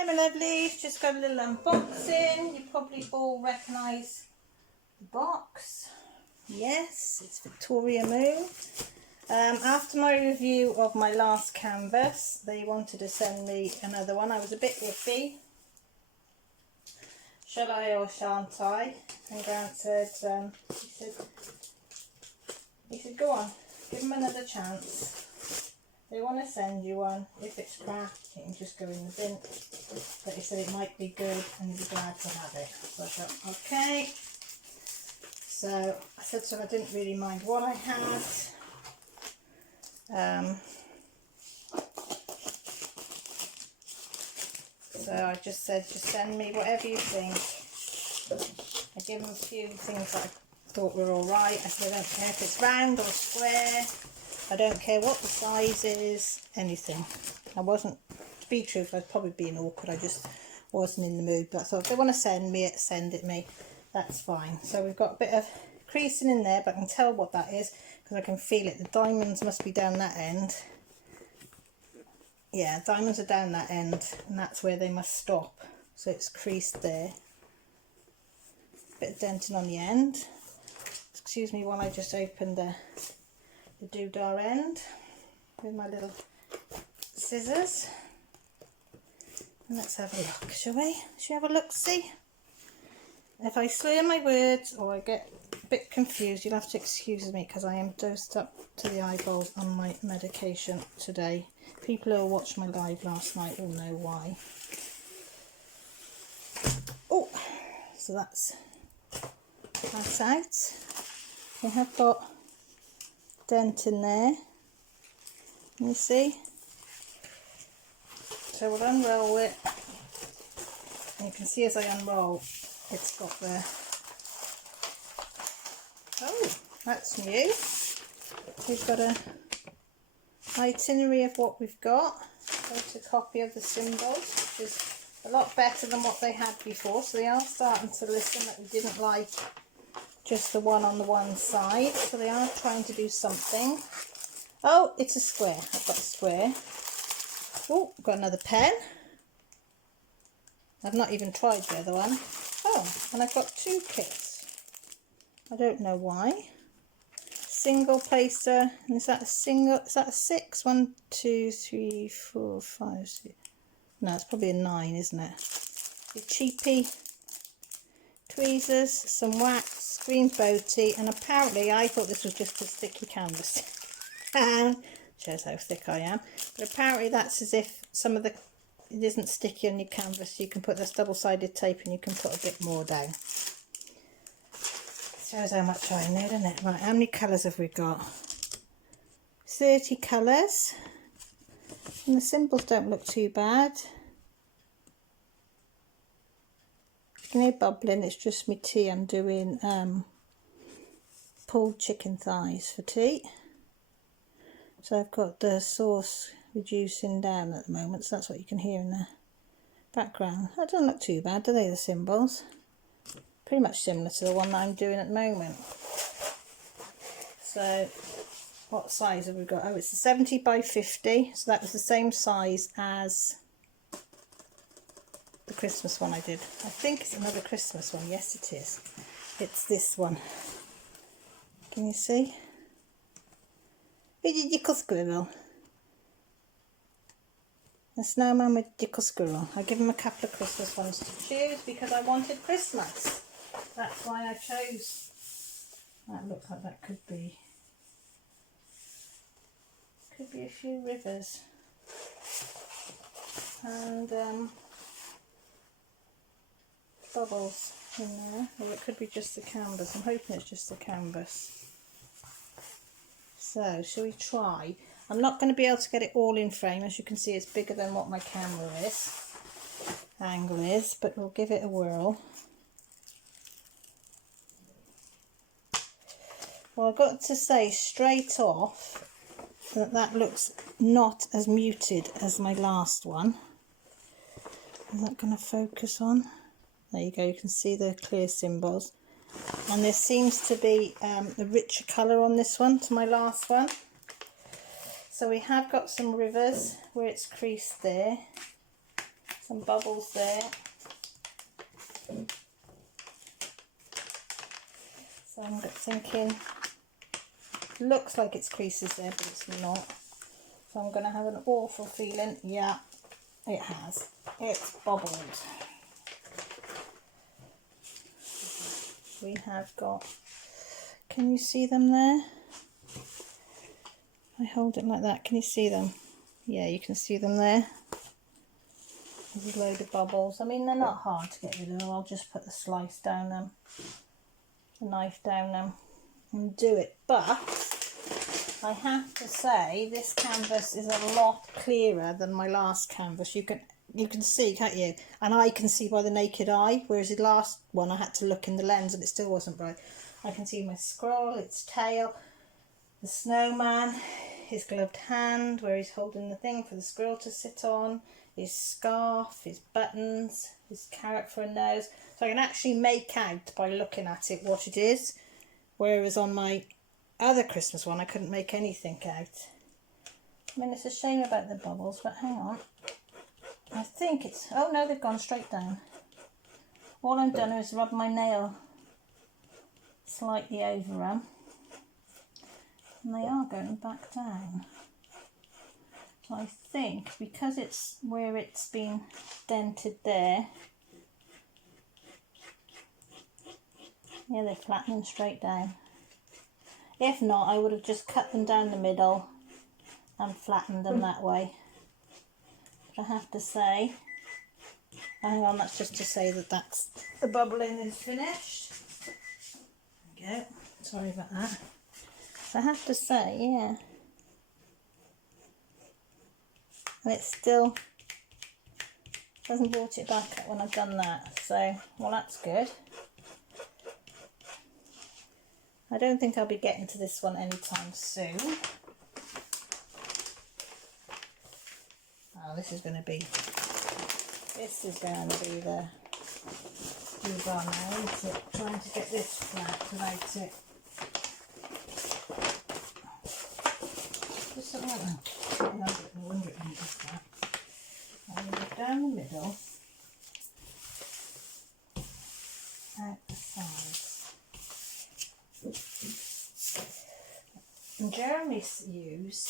Hi my lovelies, just got a little unboxing. You probably all recognise the box. Yes, it's Victoriamoon. After my review of my last canvas, they wanted to send me another one. I was a bit iffy. Shall I or shan't I? And Grant said, he said, go on, give them another chance. They want to send you one. If it's crap, it can just go in the bin. But he said it might be good and you'd be glad to have it. So I thought, okay. So I said to him I didn't really mind what I had. So I just said, just send me whatever you think. I gave him a few things that I thought were alright. I said I don't care if it's round or square. I don't care what the size is, anything. I wasn't, to be truthful, I was probably being awkward. I just wasn't in the mood. But I thought if they want to send me it, send it me. That's fine. So we've got a bit of creasing in there, but I can tell what that is because I can feel it. The diamonds must be down that end. Yeah, diamonds are down that end, and that's where they must stop. So it's creased there. Bit of denting on the end. Excuse me while I just open the doodah end with my little scissors. And let's have a look, shall we? Shall we have a look, see? If I slur my words or I get a bit confused, you'll have to excuse me because I am dosed up to the eyeballs on my medication today. People who watched my live last night will know why. Oh, so that's out. We have got dent in there, you see. So we'll unroll it, and you can see as I unroll it's got the, oh, that's new. We've got a itinerary of what we've got, photocopy of the symbols, which is a lot better than what they had before. So they are starting to listen that we didn't like just the one on the one side, so they are trying to do something. Oh, it's a square. I've got a square. Oh, got another pen. I've not even tried the other one. Oh, and I've got two kits. I don't know why. Single placer, and is that a single? Is that a 6? 1, 2, 3, 4, 5, 6. No, it's probably a 9, isn't it? The cheapy tweezers, some wax, green boaty, and apparently I thought this was just a sticky canvas. Shows how thick I am. But apparently that's as if some of the, it isn't sticky on your canvas. You can put this double-sided tape and you can put a bit more down. Shows how much I know, doesn't it? Right, how many colours have we got? 30 colours. And the symbols don't look too bad. You can hear bubbling, it's just my tea. I'm doing pulled chicken thighs for tea. So I've got the sauce reducing down at the moment, so that's what you can hear in the background. That doesn't look too bad, do they, the symbols? Pretty much similar to the one that I'm doing at the moment. So what size have we got? Oh, it's a 70 by 50, so that was the same size as the Christmas one I did. I think it's another Christmas one. Yes, it is. It's this one. Can you see? With your dickle squirrel. A snowman with dickle squirrel. I give him a couple of Christmas ones to choose because I wanted Christmas. That's why I chose. That looks like that could be a few rivers. And bubbles in there, or it could be just the canvas. I'm hoping it's just the canvas. So shall we try? I'm not going to be able to get it all in frame. As you can see, it's bigger than what my camera angle is, but we'll give it a whirl. Well, I've got to say straight off that looks not as muted as my last one. Is that going to focus on? There you go, you can see the clear symbols. And there seems to be a richer colour on this one to my last one. So we have got some rivers where it's creased there. some bubbles there. So I'm thinking, looks like it's creases there, but it's not. So I'm going to have an awful feeling. Yeah, it has. It's bubbled. We have got, can you see them there? I hold it like that. Can you see them? Yeah, you can see them there. There's a load of bubbles. I mean, they're not hard to get rid of. I'll just put the slice down them, the knife down them, and do it. But I have to say, this canvas is a lot clearer than my last canvas. You can see, can't you? And I can see by the naked eye, whereas the last one I had to look in the lens and it still wasn't bright. I can see my squirrel, its tail, the snowman, his gloved hand where he's holding the thing for the squirrel to sit on, his scarf, his buttons, his carrot for a nose. So I can actually make out by looking at it what it is, whereas on my other Christmas one I couldn't make anything out. I mean, it's a shame about the bubbles, but hang on. I think it's, oh no, they've gone straight down. All I've done is rub my nail slightly over them, and they are going back down. So I think because it's where it's been dented there, yeah, they're flattening straight down. If not, I would have just cut them down the middle and flattened them that way. But I have to say, hang on, that's just to say that that's the bubbling is finished. There we go. Sorry about that. So I have to say, yeah. And it still hasn't brought it back up when I've done that. So, well, that's good. I don't think I'll be getting to this one anytime soon. Oh, this is going to be the move on now, isn't it? Trying to get this flat without it. Just something like that. I wonder if I can do that. I'm going to go down the middle, out the sides. And Jeremy used,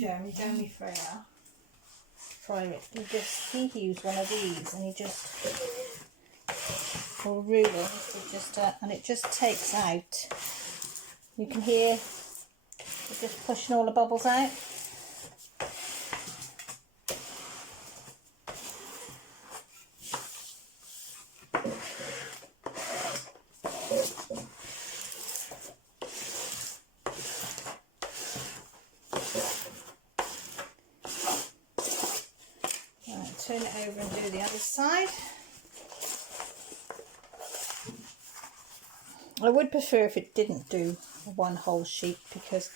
Jeremy Fryer, he used one of these, and he just, or ruler, and it just takes out, you can hear it just pushing all the bubbles out. Turn it over and do the other side. I would prefer if it didn't do one whole sheet, because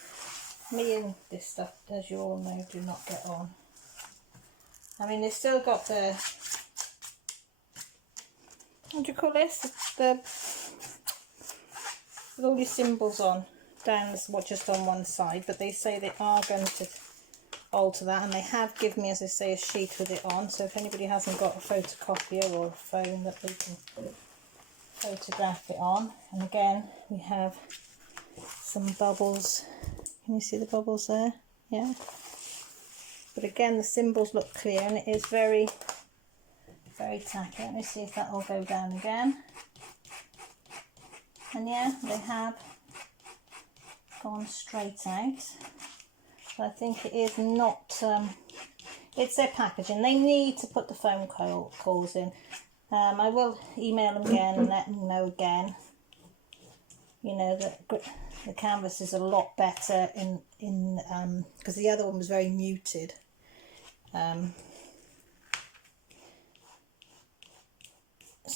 me and this stuff, as you all know, do not get on. I mean, they've still got the, what do you call this? With all these symbols on, down just on one side, but they say they are going to alter that, and they have given me, as I say, a sheet with it on, so if anybody hasn't got a photocopier or a phone that they can photograph it on. And again, we have some bubbles. Can you see the bubbles there? Yeah. But again, the symbols look clear, and it is very, very tacky. Let me see if that will go down again. And yeah, they have gone straight out. So I think it is not, it's their packaging. They need to put the foam cores in. I will email them again and let them know again, you know, that the canvas is a lot better because the other one was very muted. So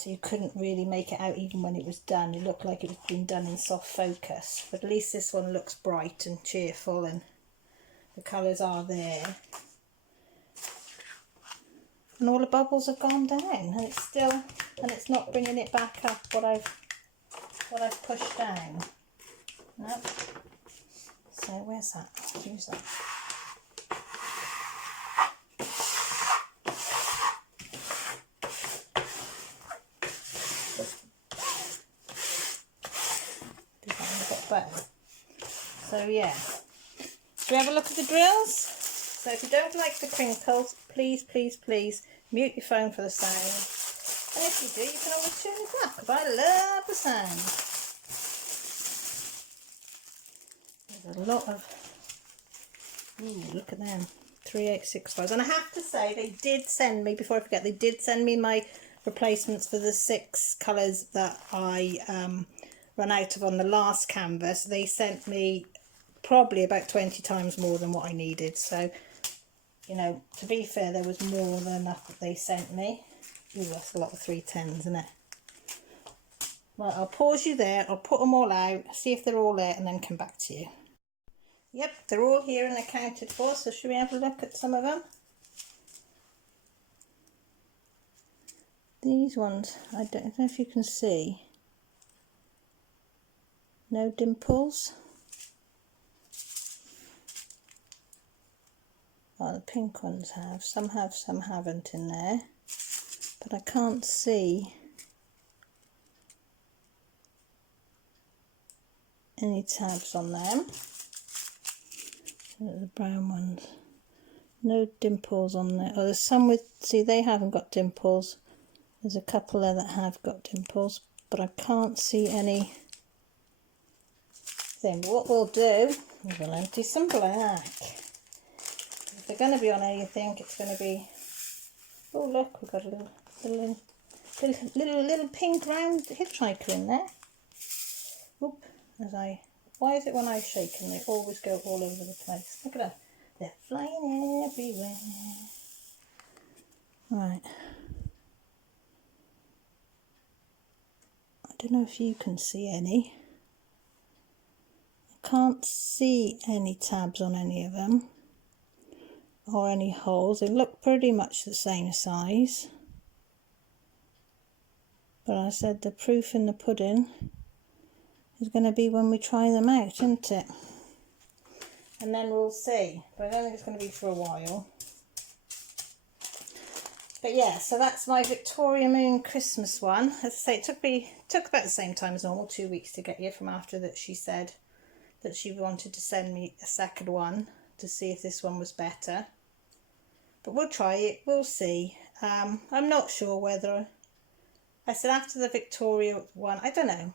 you couldn't really make it out even when it was done. It looked like it was been done in soft focus. But at least this one looks bright and cheerful, and the colours are there. And all the bubbles have gone down, and it's still, and it's not bringing it back up what I've pushed down. Nope. So where's that? Let's use that. button. So yeah, should we have a look at the drills? So if you don't like the crinkles, please, please, please mute your phone for the sound. And if you do, you can always turn it up, because I love the sound. There's a lot of, ooh, look at them, 3865s. And I have to say, they did send me, before I forget, they did send me my replacements for the 6 colours that I ran out of on the last canvas. They sent me probably about 20 times more than what I needed. So, you know, to be fair, there was more than enough that they sent me. Ooh, that's a lot of 310s, isn't it? Well, I'll pause you there. I'll put them all out, see if they're all there, and then come back to you. Yep, they're all here and accounted for. So should we have a look at some of them? These ones, I don't know if you can see. No dimples. Oh, the pink ones have. Some haven't in there. But I can't see any tabs on them. The brown ones. No dimples on there. Oh, there's some with, see, they haven't got dimples. There's a couple there that have got dimples, but I can't see any thing. But what we'll do is we'll empty some black. If they're going to be on anything, it's going to be, oh look, we've got a little pink round hitchhiker in there. Oop, why is it when I shake them they always go all over the place? Look at that, they're flying everywhere. Right. I don't know if you can see any. I can't see any tabs on any of them or any holes. They look pretty much the same size. But I said the proof in the pudding is going to be when we try them out, isn't it? And then we'll see. But I don't think it's going to be for a while. But yeah, so that's my Victoria Moon Christmas one. As I say, it took about the same time as normal, 2 weeks to get here from after that she said that she wanted to send me a second one to see if this one was better. But we'll try it, we'll see. I'm not sure whether, I said after the Victoria one, I don't know.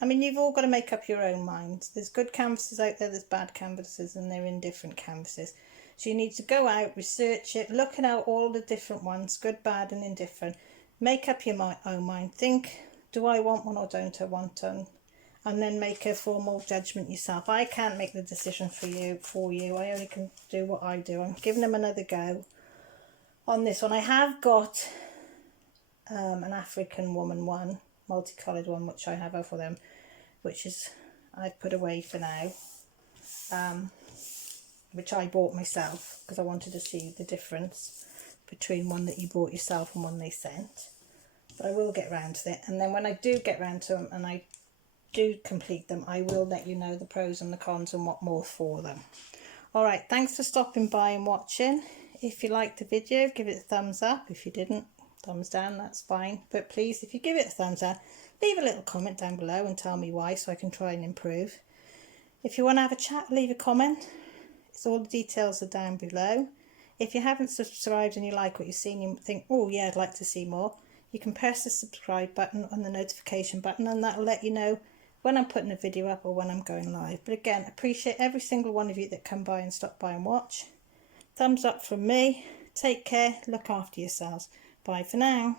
I mean, you've all got to make up your own minds. There's good canvases out there, there's bad canvases, and they're in different canvases. So you need to go out, research it, look at all the different ones, good, bad and indifferent. Make up your own mind. Think, do I want one or don't I want one? And then make a formal judgment yourself. I can't make the decision for you. I only can do what I do. I'm giving them another go on this one. I have got an African woman one, multicoloured one, which I have for them, which is I've put away for now. Which I bought myself because I wanted to see the difference between one that you bought yourself and one they sent. But I will get round to it, and then when I do get round to them and I do complete them, I will let you know the pros and the cons and what more for them. Alright, thanks for stopping by and watching. If you liked the video, give it a thumbs up. If you didn't, thumbs down, that's fine. But please, if you give it a thumbs up, leave a little comment down below and tell me why so I can try and improve. If you want to have a chat, leave a comment. All the details are down below. If you haven't subscribed and you like what you've seen, you think, oh yeah, I'd like to see more, you can press the subscribe button and the notification button, and that'll let you know when I'm putting a video up or when I'm going live. But again, appreciate every single one of you that come by and stop by and watch. Thumbs up from me. Take care, look after yourselves. Bye for now.